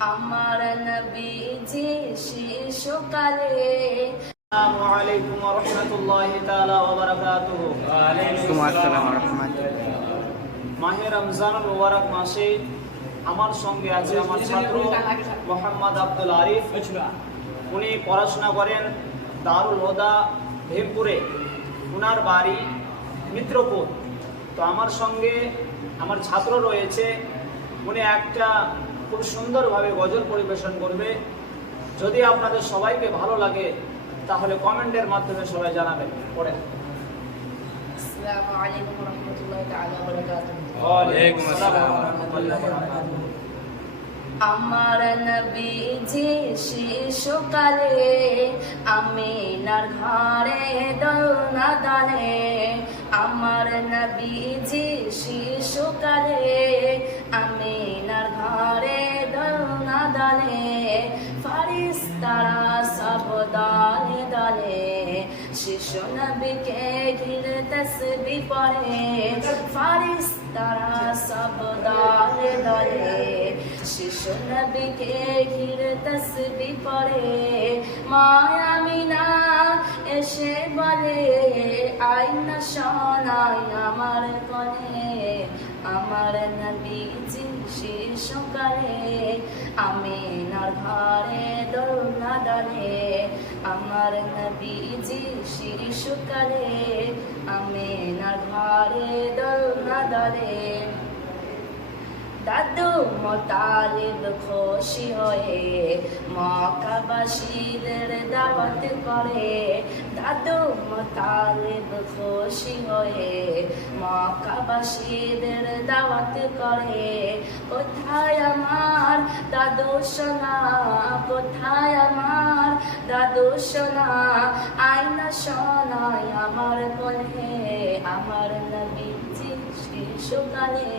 আমার নবীজি শিশুকালে। আসসালামু আলাইকুম ওয়া রাহমাতুল্লাহি তাআলা ওয়া বারাকাতুহু। ওয়ালাইকুম আসসালাম ওয়া রাহমাতুল্লাহ। মাহে রমজানুল মুবারক মাসে আমার সঙ্গে আছে আমার ছাত্র মোহাম্মদ আব্দুল আরিফ। উনি পড়াশোনা করেন দারুল হুদা ভীমপুরে, উনার বাড়ি মিত্রপুর। তো আমার সঙ্গে আমার ছাত্র রয়েছে, উনি একটা খুব সুন্দরভাবে গজল পরিবেশন করবে। যদি আপনাদের সবাইকে ভালো লাগে তাহলে কমেন্টের মাধ্যমে সবাই জানাবেন। পড়েন। আসসালামু আলাইকুম ওয়া রাহমাতুল্লাহি তাআলা ওয়া বারাকাতুহু। ওয়ালাইকুম আসসালাম ওয়া রাহমাতুল্লাহি ওয়া বারাকাতুহু। আমার নবীজি শিশুকালে আমিনার ঘরে দোলনা দানে। আমার নবীজি শিশুকালে আমিনার ঘরে দোলনা দানে। ফারিস্তারা সব দলে দলে শিশু নবীকে ঘিরে তসবিহ পড়ে। ফারিস্তারা সব দলে দলে শিশু নবীকে ঘিরে তসবিহ পড়ে। মা আমিনা এসে বলে, আয়না সোনাই আমার কোলে। আমার নবীজি শিশুকালে আমিনার ঘরে দোলনা দানে। আমার নবীজি শিশুকালে আমিনার ঘরে দোলনা দানে। দাদু মোতালিব খুশি হয়ে মক্কাবাসীদের দাওয়াত করে। দাদু মোতালিব খুশি হয়ে মক্কাবাসীদের দাওয়াত করে। কোথায় আমার দাদু সোনা, কোথায় আমার দাদু সোনা, আয়না সোনাই আমার কোলে। আমার নবীজি শিশুকালে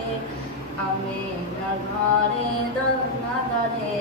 আমিনার ঘরে দোলনা দানে।